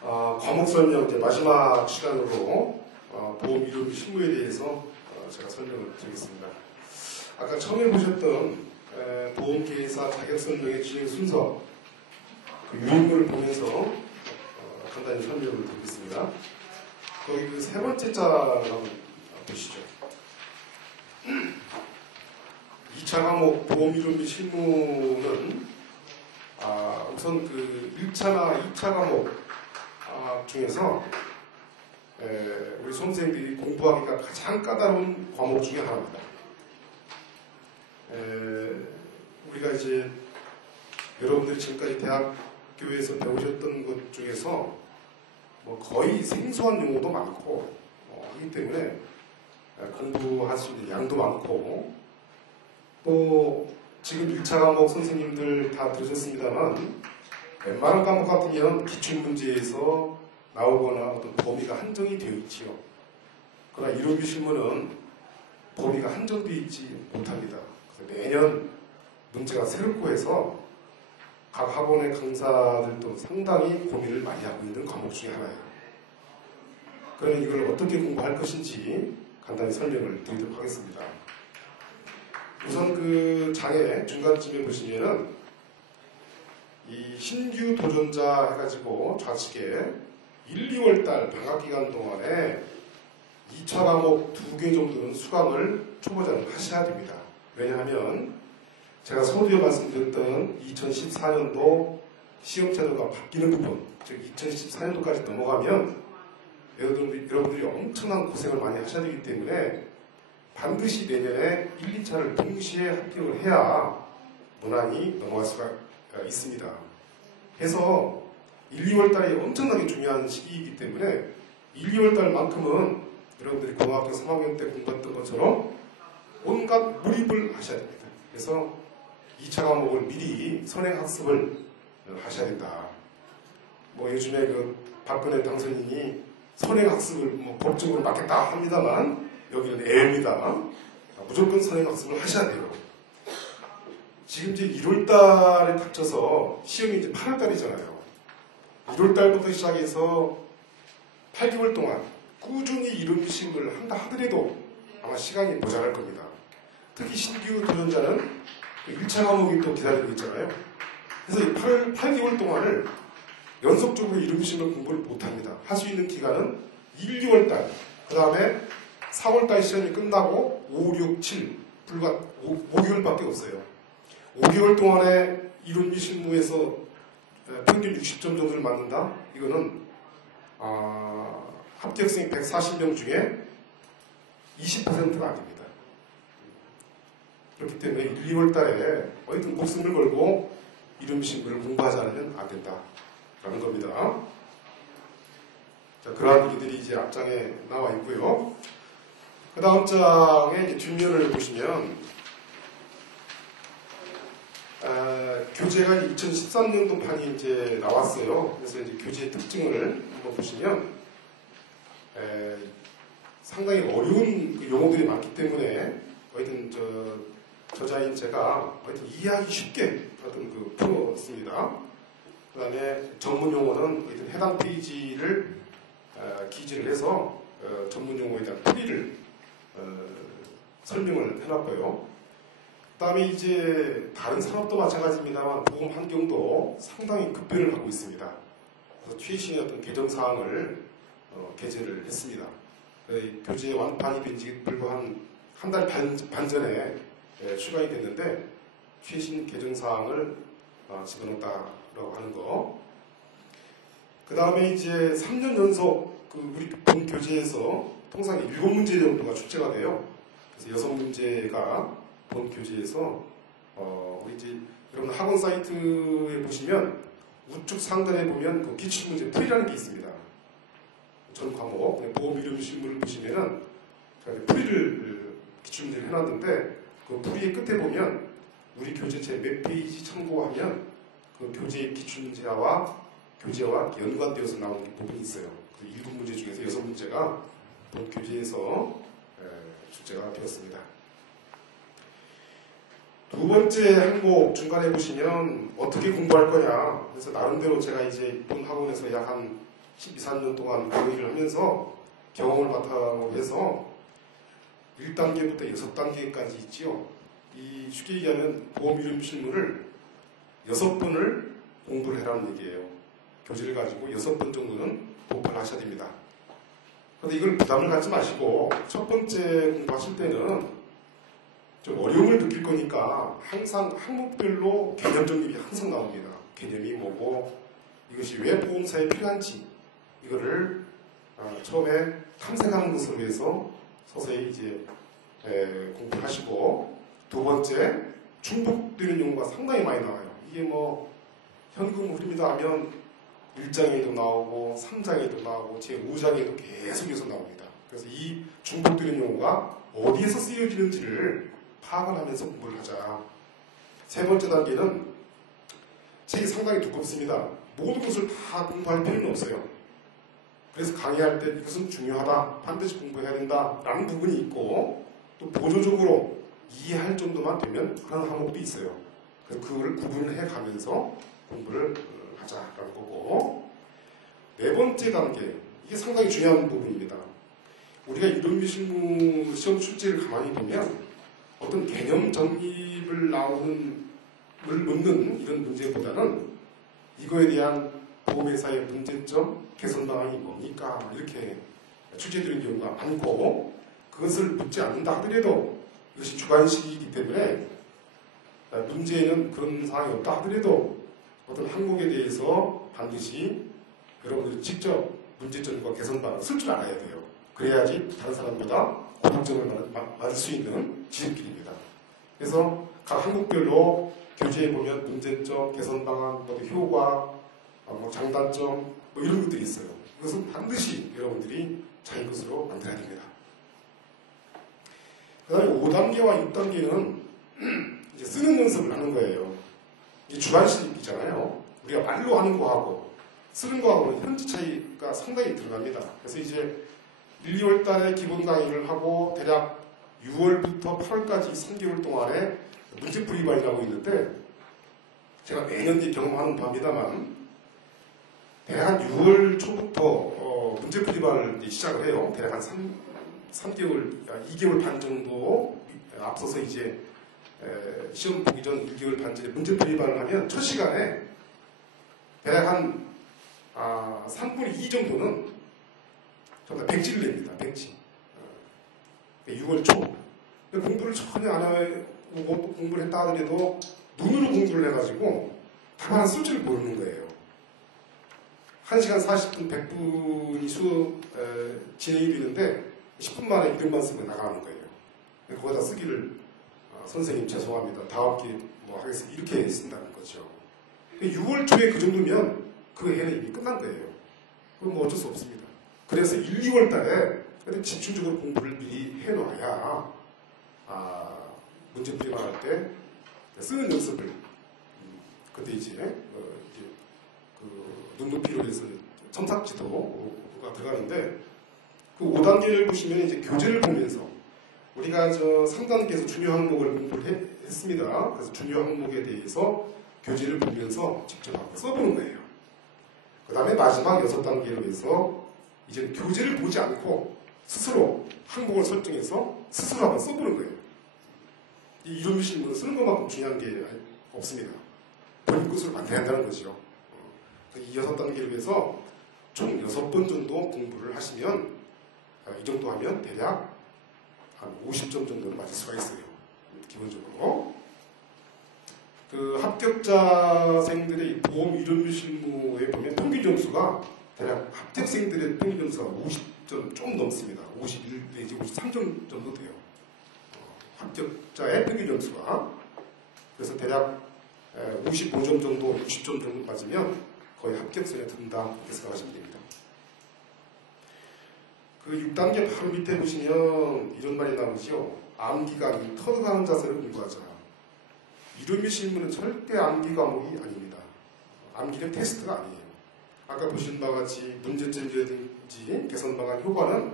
과목 설명 이제 마지막 시간으로 보험 이론 실무에 대해서 제가 설명을 드리겠습니다. 아까 처음에 보셨던 보험계획사 자격설명의 진행 순서 그 유인물을 보면서 간단히 설명을 드리겠습니다. 거기 그 세 번째 짤을 한번 보시죠. 2차 과목 보험 이론 및 실무는 우선 그 1차나 2차 과목 중에서 우리 수험생들이 공부하기가 가장 까다로운 과목 중에 하나입니다. 우리가 이제 여러분들이 지금까지 대학교에서 배우셨던 것 중에서 뭐 거의 생소한 용어도 많고 하기 때문에 공부할 수 있는 양도 많고 또 지금 1차 과목 선생님들 다 들으셨습니다만 웬만한 과목 같으면 기출문제에서 나오거나 어떤 범위가 한정이 되어 있지요. 그러나 이론 실무는 범위가 한정되어 있지 못합니다. 그래서 매년 문제가 새롭고 해서 각 학원의 강사들도 상당히 고민을 많이 하고 있는 과목 중에 하나예요. 그러면 이걸 어떻게 공부할 것인지 간단히 설명을 드리도록 하겠습니다. 우선 그 장의 중간쯤에 보시면은 이 신규 도전자 해가지고 좌측에 1, 2월달 방학기간 동안에 2차 과목 2개 정도는 수강을 초보자는 하셔야 됩니다. 왜냐하면 제가 서두에 말씀드렸던 2014년도 시험제도가 바뀌는 부분, 즉 2014년도까지 넘어가면 여러분들이 엄청난 고생을 많이 하셔야 되기 때문에 반드시 내년에 1, 2차를 동시에 합격을 해야 무난히 넘어갈 수가 있습니다. 해서 1, 2월달이 엄청나게 중요한 시기이기 때문에 1, 2월달만큼은 여러분들이 고등학교 3학년 때 공부했던 것처럼 온갖 몰입을 하셔야 됩니다. 그래서 2차 과목을 미리 선행학습을 하셔야 된다. 뭐 요즘에 그 박근혜 당선인이 선행학습을 뭐 법적으로 막겠다 합니다만 여기는 애입니다. 무조건 선행학습을 하셔야 돼요. 지금 이제 1월달에 닥쳐서 시험이 이제 8월달이잖아요. 1월달부터 시작해서 8개월 동안 꾸준히 이론 시험을 한다 하더라도 아마 시간이 모자랄 겁니다. 특히 신규 도전자는 1차 과목이 또 기다리고 있잖아요. 그래서 이 8개월 동안을 연속적으로 이론 시험을 공부를 못합니다. 할 수 있는 기간은 1, 2월달, 그 다음에 4월달 시험이 끝나고 5, 6, 7, 불과 5개월밖에 없어요. 5개월 동안에 이론 및 실무에서 평균 60점 정도를 맞는다? 이거는 합격생 140명 중에 20%가 아닙니다. 그렇기 때문에 1, 2월 달에 어쨌든 목숨을 걸고 이론 실무를 공부하지 않으면 안 된다라는 겁니다. 자, 그러한 얘기들이 이제 앞장에 나와 있고요. 그 다음 장의 이제 뒷면을 보시면 교재가 2013년도 판이 이제 나왔어요. 그래서 이제 교재 특징을 한번 보시면 상당히 어려운 그 용어들이 많기 때문에 하여튼 저자인 제가 하여튼 이해하기 쉽게 하여튼 그 풀었습니다. 그 다음에 전문 용어는 하여튼 해당 페이지를 기재를 해서 전문 용어에 대한 풀이를 설명을 해놨고요. 그 다음에 이제 다른 산업도 마찬가지입니다만 보험 환경도 상당히 급변을 하고 있습니다. 그래서 최신의 어떤 개정사항을 게재를 했습니다. 교재 완판이 된 지 불과 한 달 반 전에 출간이 됐는데 최신 개정사항을 집어넣었다라고 하는 거. 그 다음에 이제 3년 연속 우리 본 교재에서 통상 7문제 정도가 출제가 돼요. 그래서 6문제가 본 교재에서 우리 이제 여러분 학원 사이트에 보시면 우측 상단에 보면 그 기출문제 풀이라는 게 있습니다. 전 과목 보험 이론 실무를 보시면은 제가 풀이를 기출문제를 해놨는데 그 풀이의 끝에 보면 우리 교재 제 몇 페이지 참고하면 그 교재의 기출문제와 교재와 연관되어서 나오는 부분이 있어요. 그 7문제 중에서 6문제가 본 교재에서 출제가 되었습니다. 두 번째 항목 중간에 보시면 어떻게 공부할 거냐. 그래서 나름대로 제가 이제 본 학원에서 약 한 12, 13년 동안 그 일을 하면서 경험을 바탕으로 해서 1단계부터 6단계까지 있지요. 이 쉽게 얘기하면 보험 이름 실무를 6번을 공부를 해라는 얘기예요. 교재를 가지고 6번 정도는 도입을 하셔야 됩니다. 그런데 이걸 부담을 갖지 마시고 첫 번째 공부하실 때는 좀 어려움을 느낄 거니까 항상 항목별로 개념 정립이 항상 나옵니다. 개념이 뭐고 이것이 왜 보험사에 필요한지 이거를 처음에 탐색하는 것으로 해서 서서히 이제 공부를 하시고, 두 번째 중복되는 용어가 상당히 많이 나와요. 이게 뭐 현금 흐름이다 하면 1장에도 나오고 3장에도 나오고 제5장에도 계속해서 나옵니다. 그래서 이 중복되는 용어가 어디에서 쓰여지는지를 파악을 하면서 공부를 하자. 세 번째 단계는 책이 상당히 두껍습니다. 모든 것을 다 공부할 필요는 없어요. 그래서 강의할 때 이것은 중요하다, 반드시 공부해야 된다 라는 부분이 있고, 또 보조적으로 이해할 정도만 되면 그런 항목도 있어요. 그래서 그거를 구분을 해가면서 공부를 하자라는 거고, 네 번째 단계, 이게 상당히 중요한 부분입니다. 우리가 이론미 실무 시험 출제를 가만히 보면 어떤 개념 정립을 놓는 이런 문제보다는 이거에 대한 보험회사의 문제점, 개선 방안이 뭡니까? 이렇게 출제되는 경우가 많고, 그것을 묻지 않는다 하더라도 이것이 주관식이기 때문에 문제에는 그런 상황이 없다 하더라도 어떤 항목에 대해서 반드시 여러분들이 직접 문제점과 개선 방안을 쓸 줄 알아야 돼요. 그래야지 다른 사람보다 고득점을 받을 수 있는 지름길입니다. 그래서 각 항목별로 교재에 보면 문제점, 개선 방안, 효과, 장단점 이런 것들이 있어요. 그것은 반드시 여러분들이 자기 것으로 만들어야 됩니다. 그 다음에 5단계와 6단계는 이제 쓰는 연습을 하는 거예요. 이 주관식이잖아요. 우리가 말로 하는 거하고 쓰는 거하고는 현지 차이가 상당히 들어갑니다. 그래서 이제 1, 2월 달에 기본 강의를 하고 대략 6월부터 8월까지 3개월 동안에 문제풀이 반이라고 있는데, 제가 매년 경험하는 바입니다만 대략 한 6월 초부터 문제풀이반을 시작을 해요. 대략 한 3개월, 2개월 반 정도 앞서서 이제 시험 보기 전 1개월 반 전에 문제풀이반을 하면 첫 시간에 대략 한 3분의 2 정도는 전부 다 백지를 냅니다. 백지. 6월 초. 공부를 전혀 안 하고 공부를 했다 하더라도 눈으로 공부를 해가지고 다만 쓸 줄 모르는 거예요. 1시간 40분, 100분이 수업 진행이 되는데 10분 만에 이름만 쓰고 나가는 거예요. 거기다 쓰기를 선생님 죄송합니다. 다음 기회에 뭐 하겠습니다. 이렇게 쓴다는 거죠. 6월 초에 그 정도면 그 해는 이미 끝난 거예요. 그럼 뭐 어쩔 수 없습니다. 그래서 1, 2월 달에 집중적으로 공부를 미리 해놔야 문제풀이만 할 때 쓰는 연습을 그때 이제 눈높이로 해서 첨삭지도가 들어가는데, 그 5단계를 보시면 이제 교재를 보면서 우리가 3단계에서 중요 항목을 공부를 했습니다. 그래서 중요 항목에 대해서 교재를 보면서 직접 한번 써보는 거예요. 그 다음에 마지막 6단계로 해서 이제 교재를 보지 않고 스스로 항목을 설정해서 스스로 한번 써보는 거예요. 이 이론미 실무는 쓰는 것만큼 중요한 게 없습니다. 본인 것으로 만들어야 한다는 거죠. 이 6단계를 위해서 총 6번 정도 공부를 하시면 이 정도 하면 대략 한 50점 정도는 맞을 수가 있어요. 기본적으로. 그 합격자생들의 보험 이론미 실무에 보면 평균 점수가 대략 합격생들의 평균 점수가 50점 좀 넘습니다. 51 내지 53점 정도 돼요. 합격자의 평균 점수가. 그래서 대략 55점 정도, 60점 정도 맞으면 거의 합격선에 든다 이렇게 생각하시면 됩니다. 그 6단계 바로 밑에 보시면 이런 말이 나오죠. 암기가 터득하는 자세를 공부하자. 이론미 실무는 절대 암기 과목이 아닙니다. 암기는 테스트가 아니에요. 아까 보신 바와 같이 문제점이라든지 개선 방안 효과는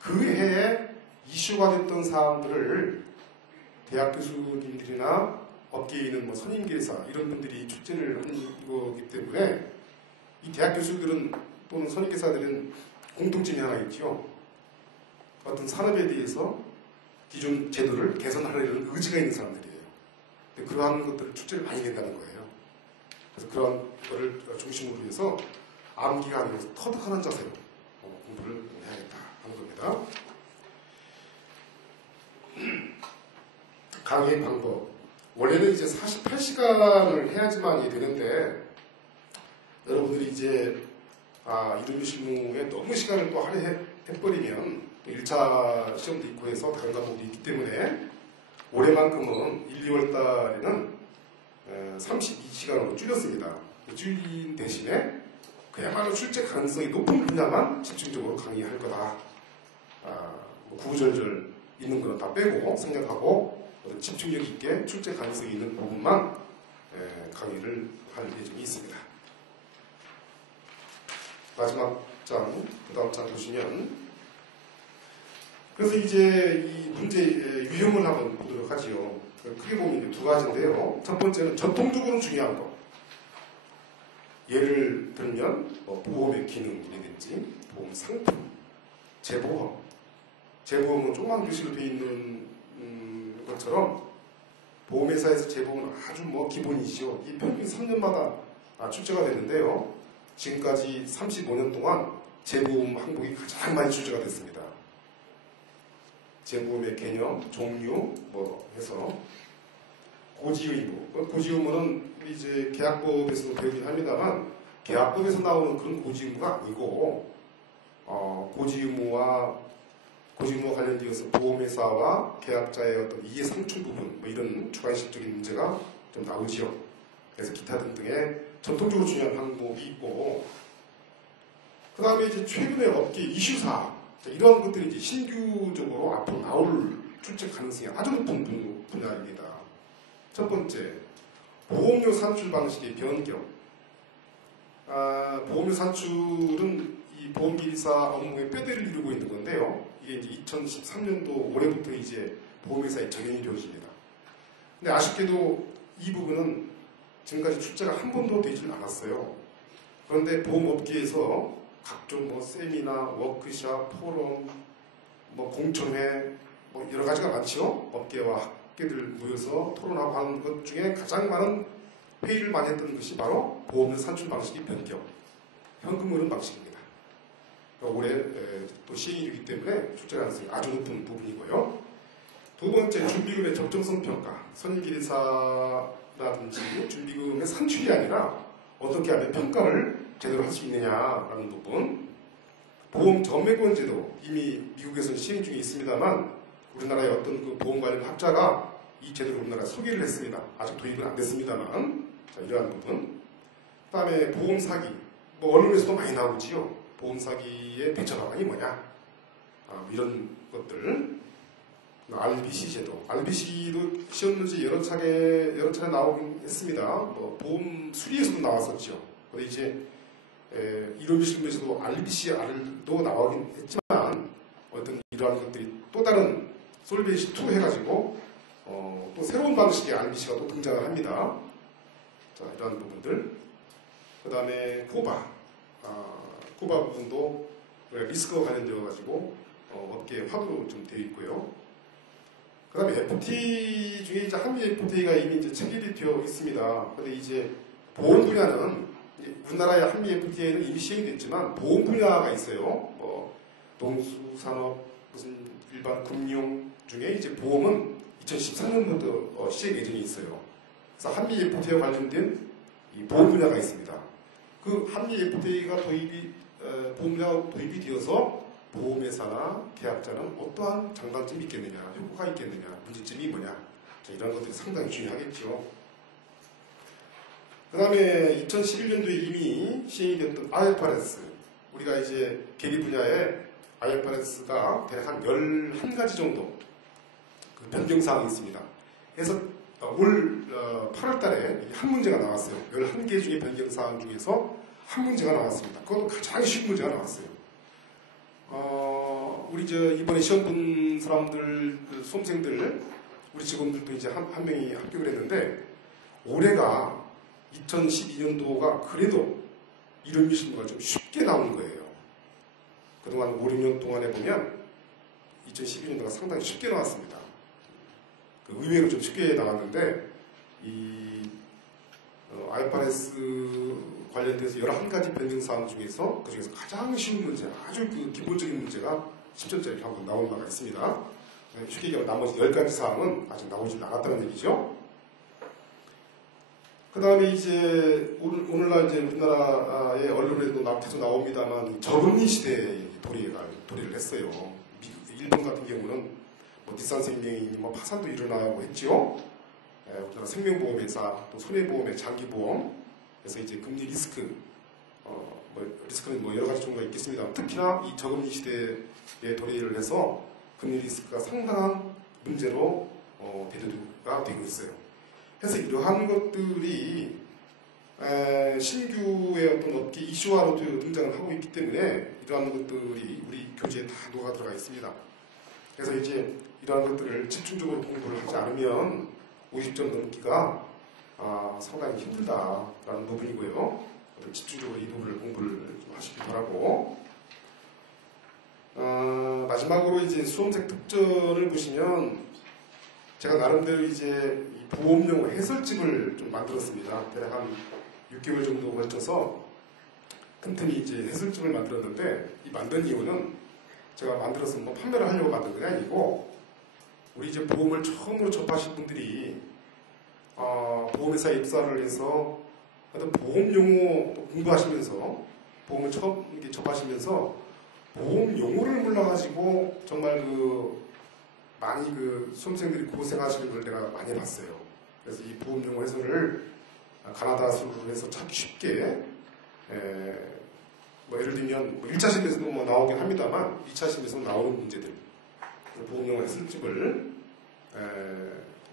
그 해에 이슈가 됐던 사항들을 대학 교수님들이나 업계에 있는 뭐 선임계사 이런 분들이 출제를 하는 거기 때문에 이 대학 교수들은 또는 선임기사들은 공통점이 하나 있죠. 어떤 산업에 대해서 기존 제도를 개선하려는 의지가 있는 사람들이에요. 근데 그러한 것들을 축제를 많이 낸다는 거예요. 그래서 그러한 것을 중심으로 해서 암기가 아니라 터득하는 자세로 공부를 해야겠다 하는 겁니다. 강의 방법. 원래는 이제 48시간을 해야지만 되는데, 여러분들이 이제, 이론미 실무에 너무 시간을 또 할애해버리면, 또 1차 시험도 있고 해서 다른 과목이 있기 때문에, 올해만큼은 1, 2월 달에는 32시간으로 줄였습니다. 줄인 대신에, 그야말로 출제 가능성이 높은 분야만 집중적으로 강의할 거다. 구구절절 있는 거는 다 빼고 생략하고 집중력 있게 출제 가능성이 있는 부분만 강의를 할 예정이 있습니다. 마지막 장, 그 다음 장 보시면, 그래서 이제 이 문제 유형을 한번 보도록 하지요. 크게 보면 두 가지인데요. 첫 번째는 전통적으로 중요한 거. 예를 들면 보험의 기능이라든지 보험 상품, 재보험. 재보험은 조그만 글씨로 되어 있는 것처럼 보험회사에서 재보험은 아주 기본이죠. 이 평균 3년마다 출제가 됐는데요. 지금까지 35년 동안 재보험 항목이 가장 많이 출제가 됐습니다. 재보험의 개념, 종류 해서 고지의무. 고지의무는 이제 계약법에서도 배우긴 합니다만 계약법에서 나오는 그런 고지의무가 아니고 고지의무와 관련되어서 보험회사와 계약자의 어떤 이해 상충 부분 이런 주관식적인 문제가 좀 나오지요. 그래서 기타 등등의 전통적으로 중요한 항목이 있고, 그 다음에 이제 최근의 업계 이슈사 이러한 것들이 이제 신규적으로 앞으로 나올 출제 가능성이 아주 높은 분야입니다. 첫 번째, 보험료 산출 방식의 변경. 보험료 산출은 이 보험기사 업무의 뼈대를 이루고 있는 건데요. 이게 이제 2013년도 올해부터 이제 보험회사에 적용이 되어집니다. 근데 아쉽게도 이 부분은 지금까지 출제가 한 번도 되지는 않았어요. 그런데 보험업계에서 각종 세미나, 워크샵, 포럼, 공청회, 여러 가지가 많죠. 업계와 학계들 모여서 토론하고 하는 것 중에 가장 많은 회의를 많이 했던 것이 바로 보험료 산출 방식의 변경, 현금흐름 방식입니다. 올해 또 시행이기 때문에 출제 가능성이 아주 높은 부분이고요. 두 번째, 준비금의 적정성 평가. 선임기리사라든지 준비금의 산출이 아니라 어떻게 하면 평가를 제대로 할 수 있느냐라는 부분. 보험 전매권 제도, 이미 미국에서는 시행 중에 있습니다만 우리나라의 어떤 그 보험 관련 학자가 이 제도를 우리나라에 소개를 했습니다. 아직 도입은 안 됐습니다만. 자, 이러한 부분. 그 다음에 보험 사기. 언론에서도 많이 나오지요. 보험 사기의 대처 방안이 뭐냐. 이런 것들. RBC 제도. RBC도 시험 문제 여러 차례 나오긴 했습니다. 보험 수리에서도 나왔었죠. 근데 이제 이론 실무에서도 RBCR도 나오긴 했지만 어떤 이러한 것들이 또 다른 솔베이시 2 해가지고 또 새로운 방식의 RBC가 또 등장을 합니다. 자, 이러한 부분들. 그 다음에 코바. 코바 부분도 리스크와 관련되어가지고 업계에 화두로 좀 되어 있고요. 그 다음에 FT 중에 이제 한미 FTA가 이미 이제 체결이 되어 있습니다. 근데 이제 보험 분야는 우리나라의 한미 FTA는 이미 시행됐지만 보험 분야가 있어요. 농수산업, 무슨 일반 금융 중에 이제 보험은 2013년부터 시행 예정이 있어요. 그래서 한미 FTA와 관련된 이 보험 분야가 있습니다. 그 한미 FTA가 보험 분야가 도입이 되어서 보험회사나 계약자는 어떠한 장단점이 있겠느냐, 효과가 있겠느냐, 문제점이 뭐냐, 자, 이런 것들이 상당히 중요하겠죠. 그 다음에 2011년도에 이미 시행이 됐던 IFRS, 우리가 이제 계리 분야에 IFRS가 대략 한 11가지 정도 그 변경사항이 있습니다. 그래서 올 8월 달에 한 문제가 나왔어요. 11개 중에 변경사항 중에서 한 문제가 나왔습니다. 그것도 가장 쉬운 문제가 나왔어요. 우리 이번에 시험 본 사람들, 그 수험생들, 우리 직원들도 이제 한 명이 합격을 했는데, 올해가 2012년도가 그래도 이름 신문가 좀 쉽게 나오는 거예요. 그동안 5, 6년 동안에 보면 2012년도가 상당히 쉽게 나왔습니다. 의외로 좀 쉽게 나왔는데 이 IFRS 관련돼서 11가지 변경사항 중에서 그중에서 가장 쉬운 문제, 아주 그 기본적인 문제가 10점짜리 하고 나온 바가 있습니다. 쉽게 얘기하면 나머지 10가지 사항은 아직 나오지 않았다는 얘기죠. 그 다음에 이제 오늘날 이제 우리나라의 언론에도 계속 나옵니다만 저금리 시대에 도래를 했어요. 일본 같은 경우는 뭐 닛산생명이 뭐 파산도 일어나고 했죠. 우리나라 생명보험회사, 또 손해보험의 장기보험, 그래서 이제 금리 리스크, 리스크는 뭐 여러 가지 종류가 있겠습니다. 특히나 이 저금리 시대에 도래를 해서 금리 리스크가 상당한 문제로 대두가 되고 있어요. 그래서 이러한 것들이 신규의 어떤 업계 이슈화로 등장을 하고 있기 때문에 이러한 것들이 우리 교재에 다 녹아 들어가 있습니다. 그래서 이제 이러한 것들을 집중적으로 공부를 하지 않으면 50점 넘기가 상당히 힘들다라는 부분이고요. 집중적으로 이 부분을 공부를 좀 하시기 바라고. 마지막으로 이제 수험생 특전을 보시면 제가 나름대로 이제 이 보험용 해설집을 좀 만들었습니다. 대략 한 6개월 정도 걸쳐서 틈틈이 이제 해설집을 만들었는데 이 만든 이유는 제가 만들어서 뭐 판매를 하려고 만든 게 아니고 우리 이제 보험을 처음으로 접하신 분들이 보험회사에 입사를 해서 어떤 보험 용어 공부하시면서 보험을 처음 이렇게 접하시면서 보험 용어를 몰라가지고 정말 많이 수험생들이 고생하시는 걸 내가 많이 봤어요. 그래서 이 보험 용어 해설을 가나다수로 해서 찾기 쉽게 뭐 예를 들면 1차 시험에서도 뭐 나오긴 합니다만 2차 시험에서 나오는 문제들 보험 용어 해설집을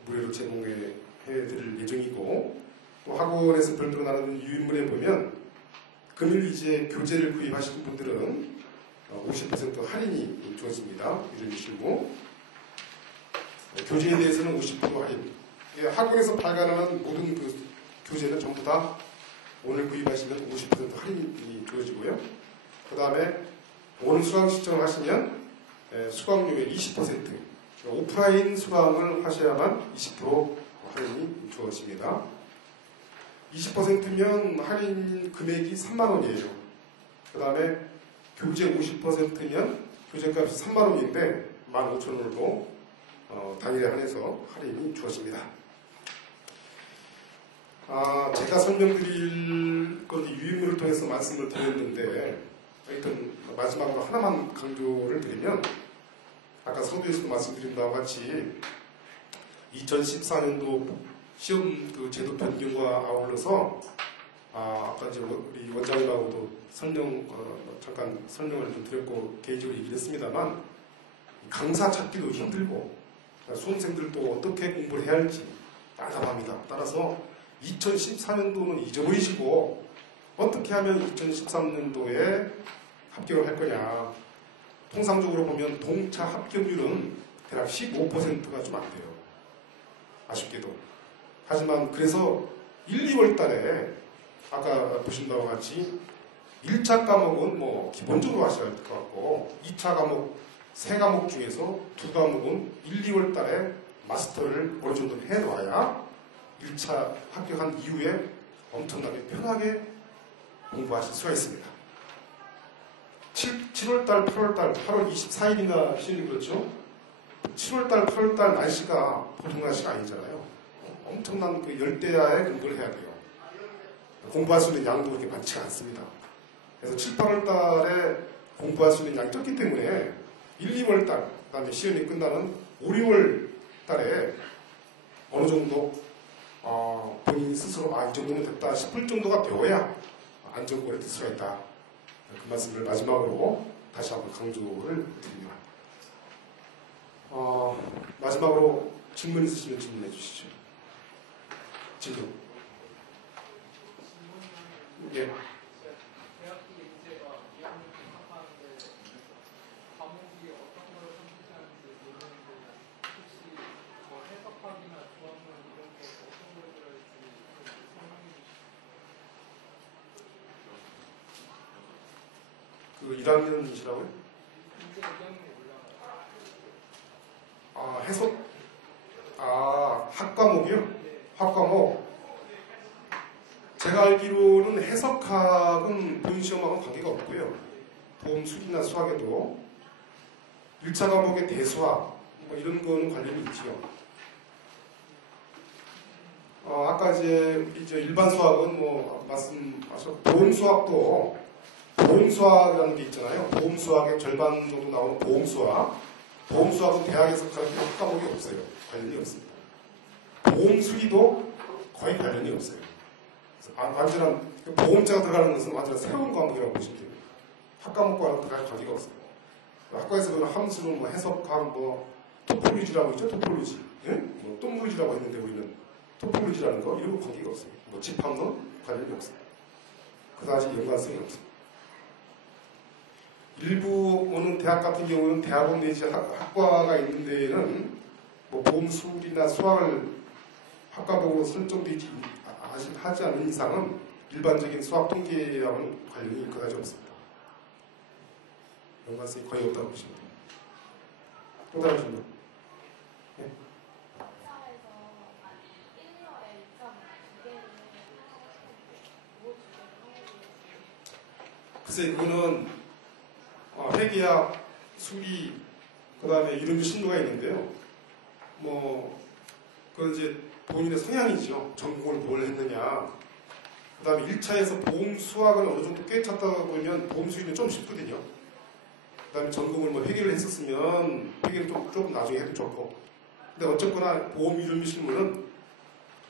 무료로 제공해 드릴 예정이고 또 학원에서 별도로 나누는 유인물에 보면 금일 이제 교재를 구입하시는 분들은 50% 할인이 주어집니다. 이름 주시고 교재에 대해서는 50% 할인. 학원에서 발간하는 모든 교재는 전부 다 오늘 구입하시면 50% 할인이 주어지고요. 그 다음에 오늘 수강 신청을 하시면 수강료의 20% 오프라인 수강을 하셔야만 20% 할인이 주어집니다. 20%면 할인 금액이 3만원이에요. 그 다음에 교재 50%면 교재값이 3만원인데 15,000원으로 당일에 한해서 할인이 주어집니다. 제가 설명드릴 것 유인물을 통해서 말씀을 드렸는데 하여튼 마지막으로 하나만 강조를 드리면 아까 서두에서도 말씀드린 바와 같이 2014년도 시험 제도 변경과 아울러서 아까 이제 우리 원장님하고도 잠깐 설명을 좀 드렸고 개인적으로 얘기를 했습니다만 강사 찾기도 힘들고 수험생들도 어떻게 공부를 해야 할지 난감합니다. 따라서 2014년도는 잊어버리시고 어떻게 하면 2013년도에 합격을 할 거냐. 통상적으로 보면 동차 합격률은 대략 15%가 좀 안 돼요. 아쉽게도. 하지만 그래서 1, 2월 달에 아까 보신 바와 같이 1차 과목은 뭐 기본적으로 하셔야 될 것 같고 2차 과목 3과목 중에서 2과목은 1, 2월 달에 마스터를 어느 정도 해놔야 1차 합격한 이후에 엄청나게 편하게 공부하실 수가 있습니다. 7월달, 8월달, 8월 24일인가 시험이 그렇죠? 7월달, 8월달 날씨가 보통 날씨가 아니잖아요. 엄청난 열대야에 공부를 해야 돼요. 공부할 수 있는 양도 그렇게 많지가 않습니다. 그래서 7, 8월달에 공부할 수 있는 양이 적기 때문에 1, 2월달, 그 다음에 시험이 끝나는 5, 6월달에 어느 정도 본인이 스스로 이 정도면 됐다 싶을 정도가 되어야 안정권에 들 수가 있다. 그 말씀을 마지막으로 다시 한번 강조를 드립니다. 마지막으로 질문 있으시면 질문해 주시죠. 질문. 예. 그 1학년이시라고요? 아, 해석, 학과목이요? 학과목. 제가 알기로는 해석학은 본 시험하고는 관계가 없고요. 보험 수리나 수학에도 1차 과목의 대수학 뭐 이런 거는 관련이 있지요. 아까 이제 일반 수학은 뭐 말씀하셨고 보험 수학도 보험 수학이라는 게 있잖아요. 보험 수학의 절반 정도 나오는 보험 수학. 보험 수학은 대학에서 가르치는 학과목이 없어요. 관련이 없습니다. 보험 수리도 거의 관련이 없어요. 완전한 보험자가 들어가는 것은 완전한 새로운 과목이라고 보시면 됩니다. 학과목과는 들어갈 관계가 없어요. 학과에서 그런 함수는 뭐 해석학, 뭐 토폴로지라고 있죠, 토폴로지. 예? 뭐 똥물지라고 했는데 우리는 토폴로지라는 거 이런 거 관계가 없어요. 뭐 집합론 관련이 없어요. 그다지 연관성이 없어요. 일부 어느 대학 같은 경우는 대학원 내지 학과가 있는 데에는 뭐 보험술이나 수학을 학과목으로 설정되지 하지 않는 이상은 일반적인 수학 통계와는 관련이 그다지 없습니다. 연관성이 거의 없다고 보시면 됩니다. 또 다른 질문. 네. 글쎄, 이거는 회계학, 수리, 그 다음에 이론 신도가 있는데요. 뭐, 그건 이제 본인의 성향이죠. 전공을 뭘 했느냐. 그 다음에 1차에서 보험 수학을 어느 정도 꽤 찾다 보면 보험 수리는 좀 쉽거든요. 그 다음에 전공을 뭐 회계를 했었으면 회계를 조금 나중에 해도 좋고. 근데 어쨌거나 보험 이론 실무는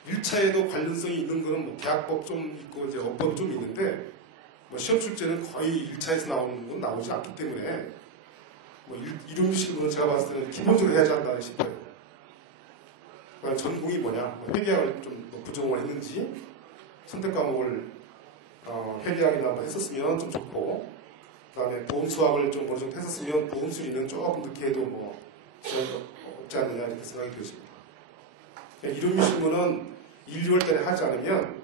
1차에도 관련성이 있는 거는 뭐 계약법 좀 있고 이제 업법 좀 있는데 뭐 시험 출제는 거의 1차에서 나오는 건 나오지 않기 때문에 뭐 이론 실무는 제가 봤을 때는 기본적으로 해야지 한다 싶어요. 그다음에 전공이 뭐냐, 회계학을 좀 부전공을 했는지 선택 과목을 회계학이나 뭐 했었으면 좀 좋고, 그다음에 보험 수학을 좀 어느 정도 했었으면 보험 수리는 조금 늦게 해도 뭐 없지 않느냐 이렇게 생각이 들었습니다. 이론 실무는 1, 2월 달에 하지 않으면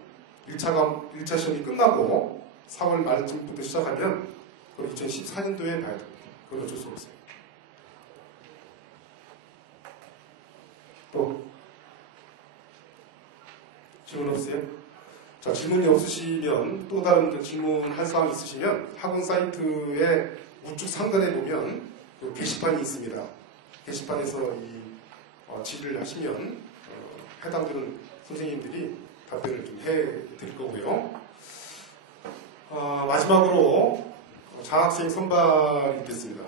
1차 시험이 끝나고 4월 말쯤부터 시작하면 그럼 2014년도에 봐야 됩니다. 그건 어쩔 수 없어요. 또 질문 없으세요? 자, 질문이 없으시면 또 다른 질문할 사항 있으시면 학원 사이트의 우측 상단에 보면 그 게시판이 있습니다. 게시판에서 이 질의를 하시면 해당되는 선생님들이 답변을 좀 해드릴 거고요. 마지막으로 장학생 선발이 됐습니다.